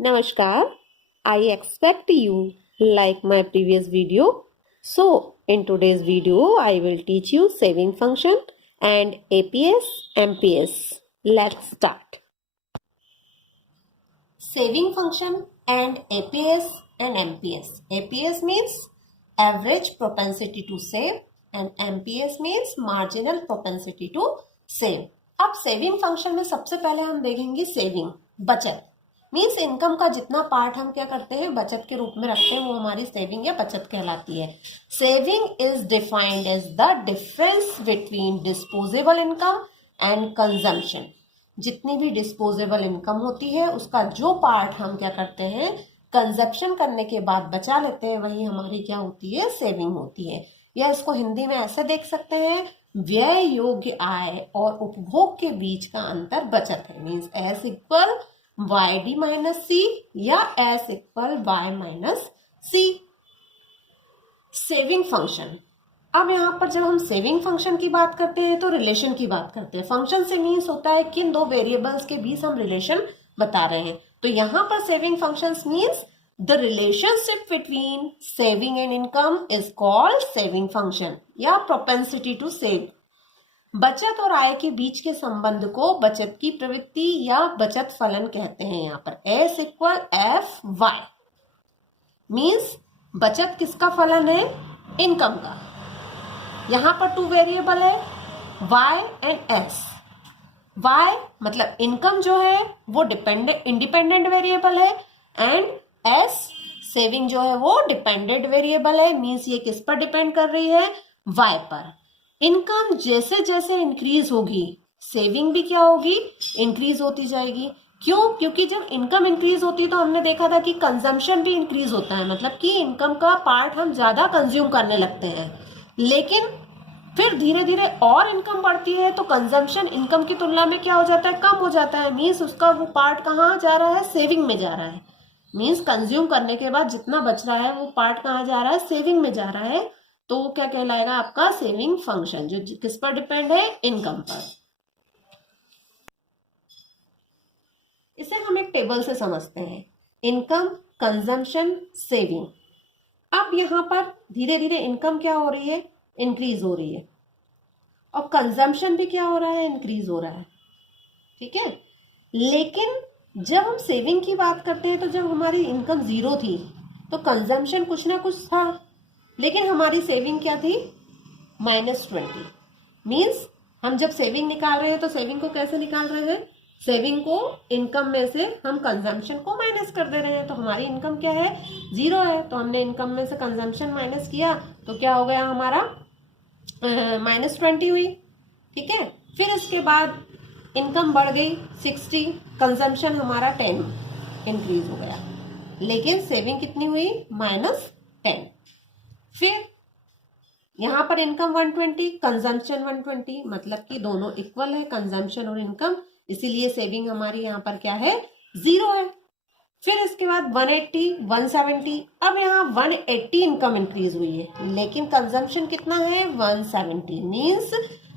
Namaskar. I expect you like my previous video. So, in today's video, I will teach you saving function and APS, MPS. Let's start. Saving function and APS and MPS. APS means average propensity to save and MPS means marginal propensity to save. अब saving function में सबसे पहले हम देखेंगे saving, बचत means income का जितना part हम क्या करते हैं बचत के रूप में रखते हैं वो हमारी सेविंग या बचत कहलाती है. Saving is defined as the difference between disposable income and consumption. जितनी भी डिस्पोजेबल इनकम होती है उसका जो पार्ट हम क्या करते हैं कंजप्शन करने के बाद बचा लेते हैं वही हमारी क्या होती है सेविंग होती है. या इसको हिंदी में ऐसे देख सकते हैं व्यय योग्य आय और उपभोग के बीच का अंतर बचत है. Means S equal Y D minus C या S equal Y minus C. Saving function. अब यहाँ पर जब हम सेविंग फंक्शन की बात करते हैं तो रिलेशन की बात करते हैं. फंक्शन से मीन्स होता है किन दो वेरिएबल्स के बीच हम रिलेशन बता रहे हैं. तो यहाँ पर saving functions means the relationship between saving and income is called saving function या प्रोपेंसिटी टू सेव. बचत और आय के बीच के संबंध को बचत की प्रवृत्ति या बचत फलन कहते हैं. यहाँ पर S equal F Y means बचत किसका फलन है इनकम का. यहाँ पर टू वेरिएबल है y एंड s. y मतलब इनकम जो है वो इंडिपेंडेंट वेरिएबल है एंड s सेविंग जो है वो डिपेंडेंट वेरिएबल है. मीन्स ये किस पर डिपेंड कर रही है y पर. इनकम जैसे जैसे इंक्रीज होगी सेविंग भी क्या होगी इंक्रीज होती जाएगी. क्यों? क्योंकि जब इनकम इंक्रीज होती है तो हमने देखा था कि कंजम्पशन भी इंक्रीज होता है. मतलब कि इनकम का पार्ट हम ज्यादा कंज्यूम करने लगते हैं. लेकिन फिर धीरे धीरे और इनकम बढ़ती है तो कंजम्पशन इनकम की तुलना में क्या हो जाता है कम हो जाता है. मीन्स उसका वो पार्ट कहाँ जा रहा है सेविंग में जा रहा है. मीन्स कंज्यूम करने के बाद जितना बच रहा है वो पार्ट कहाँ जा रहा है सेविंग में जा रहा है. तो वो क्या कहलाएगा आपका सेविंग फंक्शन जो किस पर डिपेंड है इनकम पर. इसे हम एक टेबल से समझते हैं इनकम कंजम्पशन सेविंग. अब यहाँ पर धीरे धीरे इनकम क्या हो रही है इंक्रीज हो रही है और कंजम्पशन भी क्या हो रहा है इंक्रीज हो रहा है. ठीक है. लेकिन जब हम सेविंग की बात करते हैं तो जब हमारी इनकम जीरो थी तो कंजम्पशन कुछ ना कुछ था लेकिन हमारी सेविंग क्या थी -20. मीन्स हम जब सेविंग निकाल रहे हैं तो सेविंग को कैसे निकाल रहे हैं सेविंग को इनकम में से हम कंजम्पशन को माइनस कर दे रहे हैं. तो हमारी इनकम क्या है जीरो है तो हमने इनकम में से कंजम्पशन माइनस किया तो क्या हो गया हमारा -20 हुई. ठीक है. फिर इसके बाद इनकम बढ़ गई 60 कंजम्पशन हमारा 10 इंक्रीज हो गया लेकिन सेविंग कितनी हुई -10. फिर यहाँ पर इनकम 120 कंजम्पशन 120 मतलब कि दोनों इक्वल है कंजम्पशन और इनकम. इसीलिए सेविंग हमारी यहाँ पर क्या है जीरो है. फिर इसके बाद 180 170. अब यहाँ 180 इनकम इंक्रीज हुई है लेकिन कंजम्पशन कितना है 170. मीन्स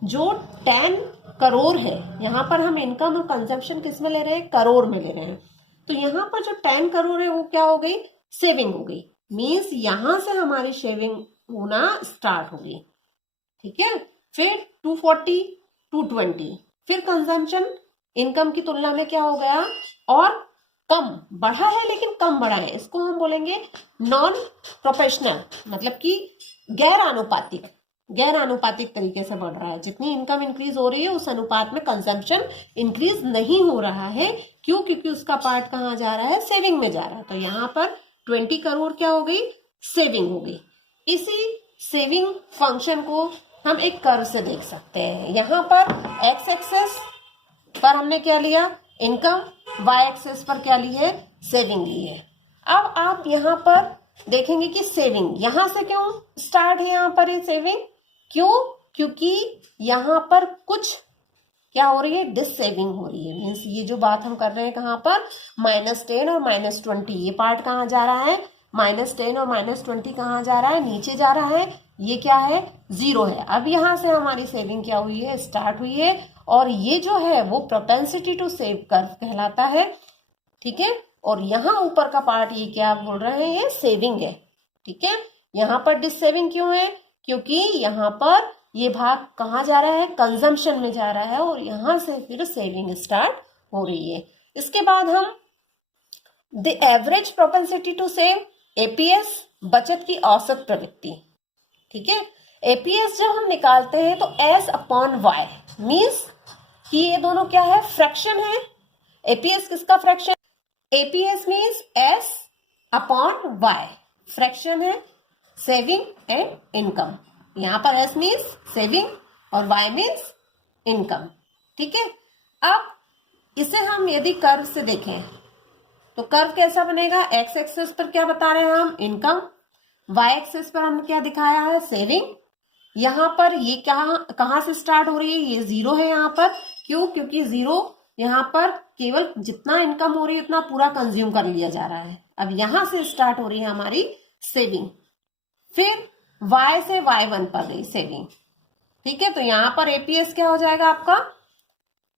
जो 10 करोड़ है यहाँ पर हम इनकम और कंजम्पशन किस में ले रहे हैं करोड़ में ले रहे हैं. तो यहाँ पर जो 10 करोड़ है वो क्या हो गई सेविंग हो गई. मीन्स यहां से हमारी सेविंग होना स्टार्ट होगी. ठीक है. फिर 240 220 फिर कंजम्पशन इनकम की तुलना में क्या हो गया और कम बढ़ा है लेकिन कम बढ़ा है. इसको हम बोलेंगे नॉन प्रोफेशनल मतलब कि गैर आनुपातिक तरीके से बढ़ रहा है. जितनी इनकम इंक्रीज हो रही है उस अनुपात में कंजम्पशन इंक्रीज नहीं हो रहा है. क्यों? क्योंकि उसका पार्ट कहाँ जा रहा है सेविंग में जा रहा है. तो यहाँ पर 20 करोड़ क्या हो गई सेविंग हो गई. इसी सेविंग फंक्शन को हम एक कर्व से देख सकते हैं. यहाँ पर एक्स एक्सेस पर हमने क्या लिया इनकम, वाई एक्सेस पर क्या ली है सेविंग ली है. अब आप यहाँ पर देखेंगे कि सेविंग यहाँ से क्यों स्टार्ट है यहाँ पर ये सेविंग. क्यों? क्योंकि यहाँ पर कुछ क्या हो रही है डिससेविंग हो रही है. मीन्स ये जो बात हम कर रहे हैं कहाँ पर -10 और -20 ये पार्ट कहाँ जा रहा है -10 और -20 कहाँ जा रहा है नीचे जा रहा है. ये क्या है जीरो है. अब यहाँ से हमारी सेविंग क्या हुई है स्टार्ट हुई है और ये जो है वो प्रोपेंसिटी टू सेव कर्व कहलाता है. ठीक है. और यहाँ ऊपर का पार्ट ये क्या बोल रहे हैं, ये सेविंग है। ठीक है, यहाँ पर डिसेविंग क्यों है, क्योंकि यहाँ पर ये भाग कहाँ जा रहा है, कंजम्पशन में जा रहा है, और यहाँ से फिर सेविंग स्टार्ट हो रही है। इसके बाद हम the average propensity to save, APS, बचत की औसत प्रवृत्ति। ठीक है, एपीएस जब हम निकालते हैं तो एस अपॉन वाई, मीन्स कि ये दोनों क्या है, फ्रैक्शन है। एपीएस किसका fraction, APS means S upon Y, fraction है सेविंग एंड इनकम। यहां पर एस मीन्स सेविंग और वाई मीन्स इनकम। ठीक है, अब इसे हम यदि कर्व से देखें तो कर्व कैसा बनेगा, एक्स एक्सिस पर क्या बता रहे हैं हम, इनकम, वाई एक्सिस पर हमने क्या दिखाया है, सेविंग। यहाँ पर ये कहाँ से स्टार्ट हो रही है, ये जीरो है यहाँ पर, क्यों, क्योंकि जीरो यहाँ पर केवल जितना इनकम हो रही है उतना पूरा कंज्यूम कर लिया जा रहा है। अब यहां से स्टार्ट हो रही है हमारी सेविंग, फिर y से y1 पर गई सेविंग। ठीक है, तो यहां पर एपीएस क्या हो जाएगा आपका,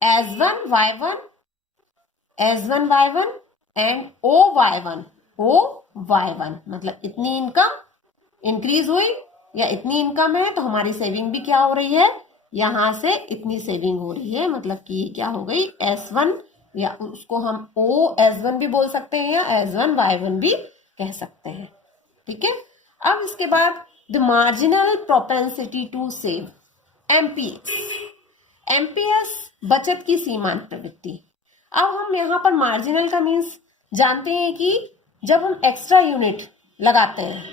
S1 Y1 S1 Y1 and O Y1 मतलब इतनी इनकम इंक्रीज हुई या इतनी इनकम है तो हमारी सेविंग भी क्या हो रही है, यहां से इतनी सेविंग हो रही है, मतलब कि क्या हो गई S1, या उसको हम OS1 भी बोल सकते हैं या S1 Y1 भी कह सकते हैं। ठीक है, अब इसके बाद the marginal propensity to save, MPS बचत की सीमांत प्रवृत्ति। अब हम यहाँ पर मार्जिनल का मीन्स जानते हैं कि जब हम एक्स्ट्रा यूनिट लगाते हैं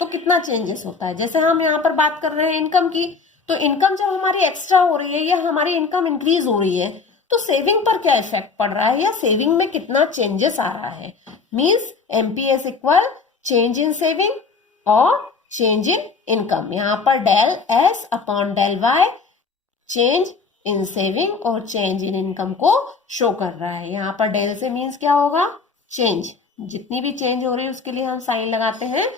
तो कितना चेंजेस होता है। जैसे हम यहाँ पर बात कर रहे हैं इनकम की, तो इनकम जब हमारी एक्स्ट्रा हो रही है या हमारी इनकम इंक्रीज हो रही है तो सेविंग पर क्या इफेक्ट पड़ रहा है या सेविंग में कितना चेंजेस आ रहा है। Means MPS equal change in saving और चेंज इन इनकम। यहाँ पर del S upon del Y change in saving और चेंज इन इनकम को शो कर रहा है। यहाँ पर डेल से मीन्स क्या होगा, चेंज, जितनी भी चेंज हो रही है उसके लिए हम साइन लगाते हैं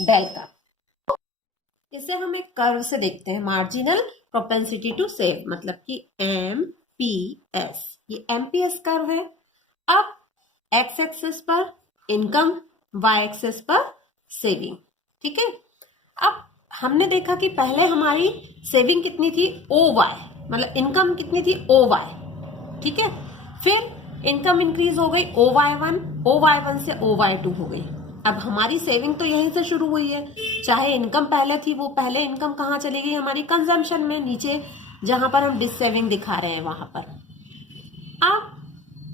डेल का। इसे हम एक कर्व से देखते हैं, मार्जिनल प्रोपेंसिटी टू सेव, मतलब कि एमपीएस, ये एमपीएस कर्व है। अब एक्स एक्सिस पर इनकम, वाई एक्सिस पर सेविंग। ठीक है, अब हमने देखा कि पहले हमारी सेविंग कितनी थी, ओ वाई, मतलब इनकम कितनी थी, ओ वाई। ठीक है, फिर इनकम इंक्रीज हो गई ओ वाई वन से ओ वाई टू हो गई। अब हमारी सेविंग तो यहीं से शुरू हुई है, चाहे इनकम पहले थी, वो पहले इनकम कहाँ चली गई, हमारी कंजम्पशन में, नीचे जहां पर हम डिस सेविंग दिखा रहे हैं वहां पर। अब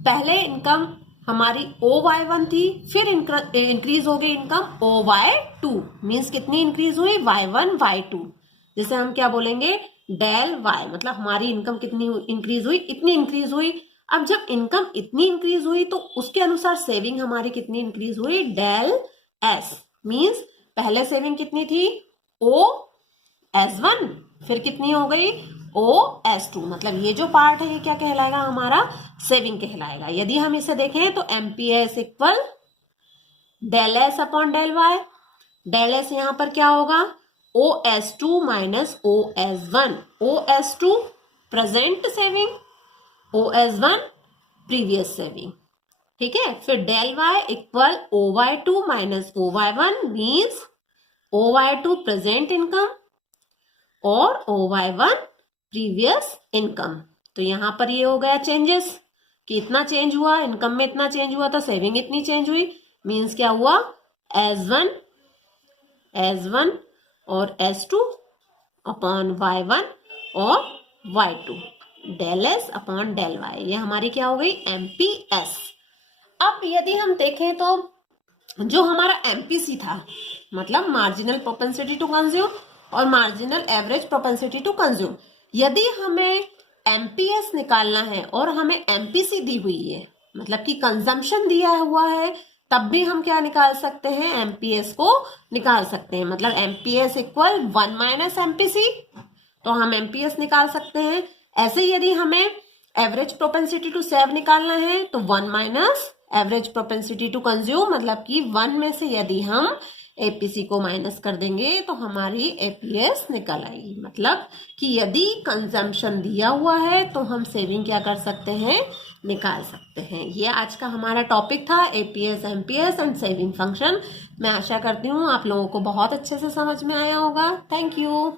पहले इनकम हमारी O/Y1 थी, फिर इंक्रीज हो गई इनकम O/Y2, मीन्स कितनी इंक्रीज हुई, Y1 Y2। जैसे हम क्या बोलेंगे, डेल Y, मतलब हमारी इनकम कितनी इंक्रीज हुई, इतनी इंक्रीज हुई। अब जब इनकम इतनी इंक्रीज हुई तो उसके अनुसार सेविंग हमारी कितनी इंक्रीज हुई, डेल S, मीन्स पहले सेविंग कितनी थी, OS1, फिर कितनी हो गई, OS2, मतलब ये जो पार्ट है ये क्या कहलाएगा, हमारा सेविंग कहलाएगा। यदि हम इसे देखें तो MPS equal del S upon del Y, del S यहां पर क्या होगा, OS2 minus OS1, OS2 present saving, OS1 previous saving. ठीक है, फिर del Y equal OY2 minus OY1, means OY2 present income और OY1 प्रीवियस इनकम। तो यहां पर ये हो गया चेंजेस कि इतना चेंज हुआ, इनकम में इतना चेंज हुआ तो सेविंग इतनी चेंज हुई, मीन्स क्या हुआ, S1 और S2 अपॉन Y1 और Y2, del S upon del Y, ये हमारी क्या हो गई, एमपीएस। अब यदि हम देखें तो जो हमारा एमपीसी था, मतलब मार्जिनल प्रोपेंसिटी टू कंज्यूम और marginal average propensity to consume, यदि हमें एमपीएस निकालना है और हमें एमपीसी दी हुई है, मतलब कि कंजम्पशन दिया हुआ है, तब भी हम क्या निकाल सकते हैं, एमपीएस को निकाल सकते हैं। मतलब एमपीएस इक्वल 1 माइनस एमपीसी, तो हम एमपीएस निकाल सकते हैं। ऐसे यदि हमें एवरेज प्रोपेंसिटी टू सेव निकालना है तो 1 minus average propensity to consume, मतलब कि 1 में से यदि हम एपीसी को माइनस कर देंगे तो हमारी एपीएस निकल आएगी। मतलब कि यदि कंजम्पशन दिया हुआ है तो हम सेविंग क्या कर सकते हैं, निकाल सकते हैं। ये आज का हमारा टॉपिक था, APS, MPS and saving function. मैं आशा करती हूँ आप लोगों को बहुत अच्छे से समझ में आया होगा। Thank you.